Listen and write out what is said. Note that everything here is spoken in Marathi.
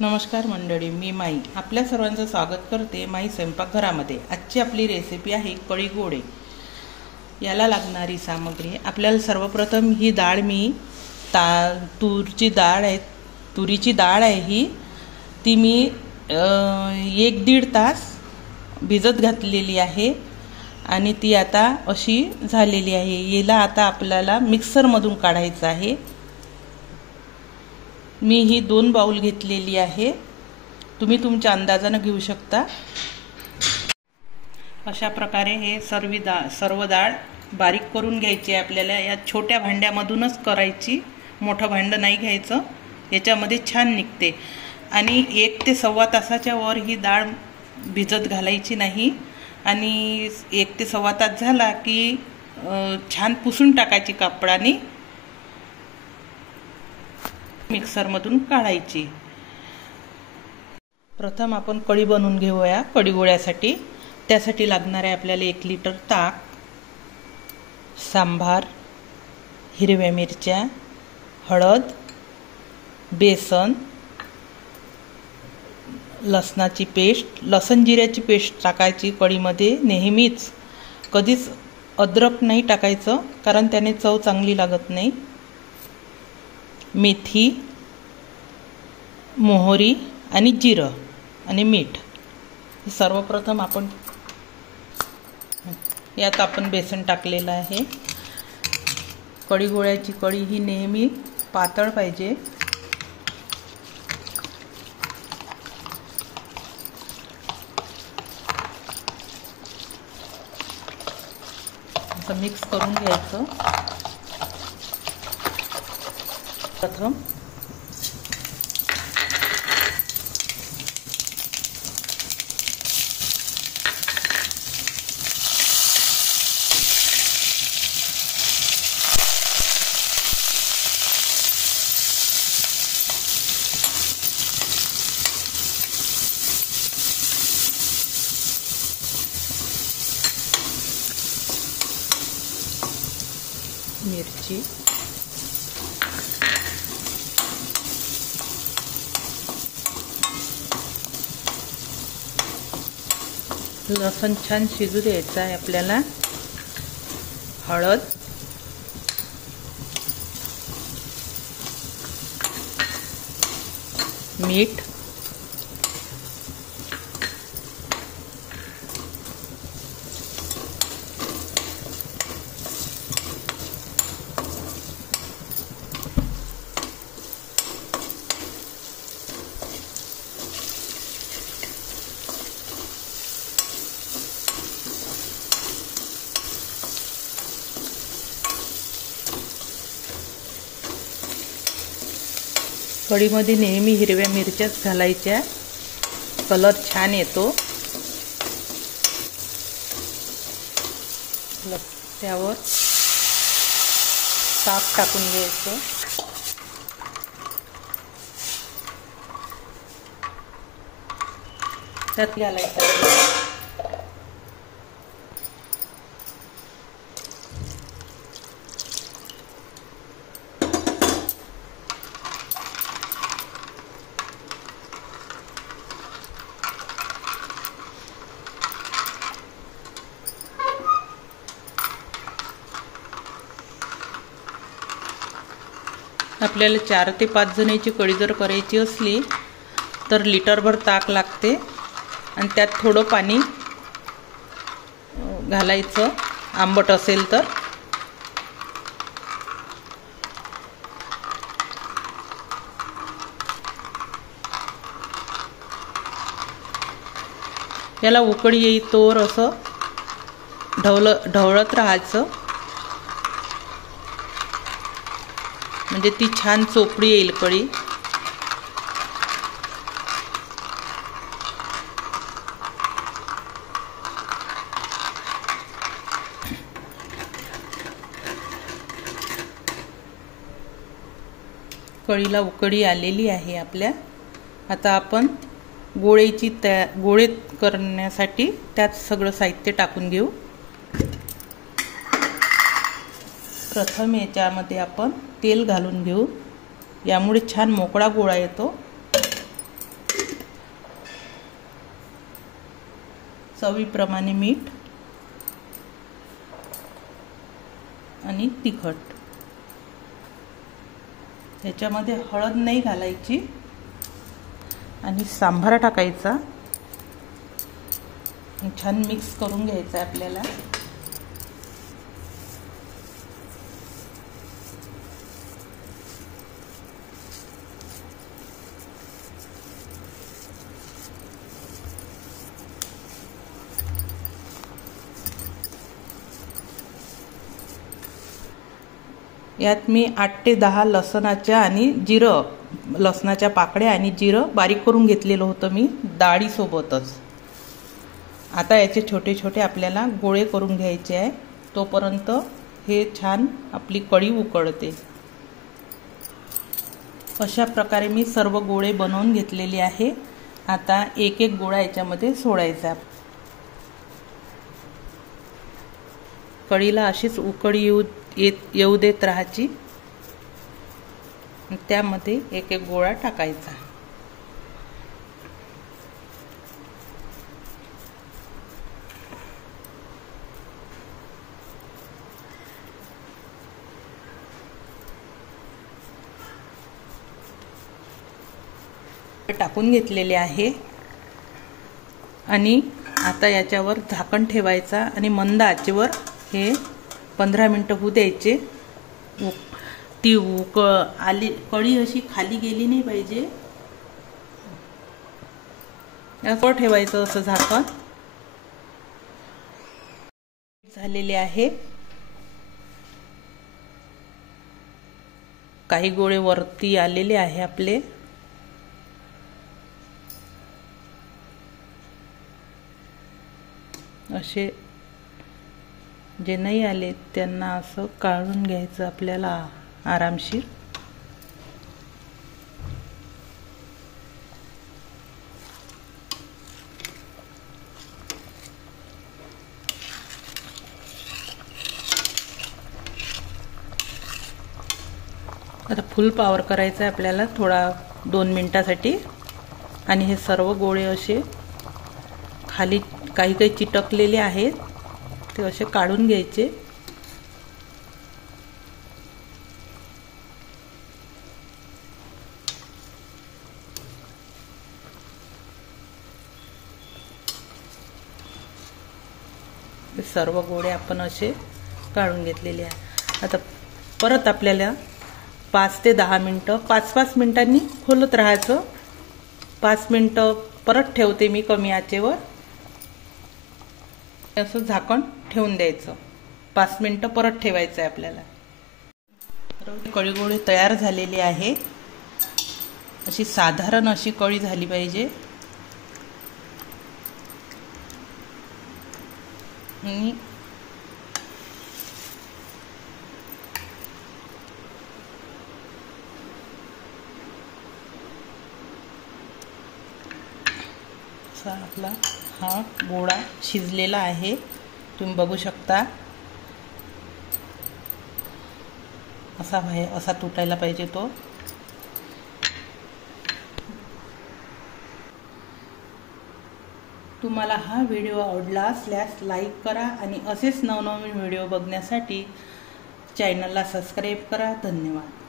नमस्कार मंडळी, मी माई आपल्या सर्वांचं स्वागत करते माई स्वयंपाकघरामध्ये। आजची आपली रेसिपी आहे कढी गोळे। याला लागणारी सामग्री, आपल्याला सर्वप्रथम ही डाळ मी तुरीची डाळ आहे ही ती मी 1-1.5 तास भिजत घातलेली आहे आणि ती आता अशी झालेली आहे। याला आता आपल्याला मिक्सरमधून काढायचं आहे। मी ही 2 बाउल घेतलेली आहे, तुम्ही तुमच्या अंदाजाने घेऊ शकता। अशा प्रकारे हे सर्व डाळ बारीक करून घ्यायची आहे आपल्याला। या छोट्या भांड्यामधूनच करायची, मोठं भांडं नाही घ्यायचं, याच्यामध्ये छान निघते। आणि 1 ते सव्वा तासाच्या वर ही डाळ भिजत घालायची नाही आणि 1 ते सव्वा तास झाला की छान पुसून टाकायची कापडाने, मिक्सरमधून काढायची। प्रथम आपण कढी बनवून घेऊया। कढी गोळ्यासाठी त्यासाठी लागणार आहे आपल्याला 1 लिटर ताक, सांबार, हिरव्या मिरच्या, हळद, बेसन, लसणाची पेस्ट, लसण जिऱ्याची पेस्ट टाकायची कढीमध्ये नेहमीच। कधीच अद्रक नाही टाकायचं, कारण त्याने चव चांगली लागत नाही। मेथी, मोहरी आणि जिरं आणि मीठ। सर्वप्रथम यात आपण बेसन टाकलेलं आहे। कढी गोळ्याची कढी ही नेहमी पातळ पाहिजे। असं मिक्स करून घ्यायचं। प्रथम मिरची, लसूण छान शिजू द्यायचा आहे आपल्याला। हळद, मीठ, कढीमध्ये नेहमी हिरव्या मिरच्याच घालायच्या, कलर छान येतो। त्यावर ताक टाकून घ्यायचं। त्यात घालायचं आपल्याला 4 ते 5 जणांची कढी जर करायची असली तर लिटरभर ताक लागते आणि त्यात थोडं पाणी घालायचं, आंबट असेल तर। याला उकळी येईतोवर असं ढवळत राहायचं, म्हणजे ती छान चोपडी येईल कढी। कढीला उकळी आलेली आहे आपल्या। आता आपण गोळे करण्यासाठी त्यात सगळं साहित्य टाकून घेऊ। प्रथम याच्यामध्ये आपण तेल घालून घेऊ, यामुळे छान मोकळा गोळा येतो। चवीप्रमाणे मीठ आणि तिखट. त्याच्यामध्ये हळद नाही घालायची आणि सांबार टाकायचा. छान मिक्स करून घ्यायचं आहे आपल्याला. यात मी 8 ते 10 लसणाच्या आणि लसणाच्या पाकळ्या आणि जिरं बारीक करून घेतलेलं होतं मी डाळीसोबतच. आता याचे छोटे छोटे आपल्याला गोळे करून घ्यायचे आहे. तोपर्यंत हे छान आपली कढी उकळते. अशा प्रकारे मी सर्व गोळे बनवून घेतलेले आहे. आता एक एक गोळा याच्यामध्ये सोडायचा. कढीला अशीच उकळी येऊ देत राहायची. त्यामध्ये एक एक गोळा टाकायचा. टाकून घेतलेले आहे आणि आता याच्यावर झाकण ठेवायचा आणि मंद आचेवर हे 15 मिनिटं होऊ द्यायचे. ती कढी अशी खाली गेली नाही पाहिजे. यावर ठेवायचं असं झाकण. झालेले आहे. काही गोळे वरती आलेले आहे आपले. असे जे नाही आले त्यांना असं काढून घ्यायचं आपल्याला आरामशीर. आता फुल पॉवर करायचं आहे आपल्याला थोडा 2 मिनिटासाठी. आणि हे सर्व गोळे असे खाली काही काही चिटकलेले आहेत ते असे काढून घ्यायचे. हे सर्व गोळे आपण असे काढून घेतलेले आहे. आता परत आपल्याला 5 ते 10 मिनिटं 5-5 मिनिटांनी खोलत राहायचं. 5 मिनिटं परत ठेवते मी कमी आचेवर. असं झाकण ठेवून द्यायचं. 5 मिनिटं परत ठेवायचं आहे आपल्याला. कढी गोळे तयार झालेली आहे. अशी साधारण अशी कढी झाली पाहिजे. आणि आपला हा गोळा शिजलेला आहे. तुम्ही बघू शकता. असा तुटायला पाहिजे तो. तुम्हाला हा व्हिडिओ आवडला असल्यास लाईक करा आणि असेच नवनवीन व्हिडिओ बघण्यासाठी चॅनलला सबस्क्राईब करा. धन्यवाद.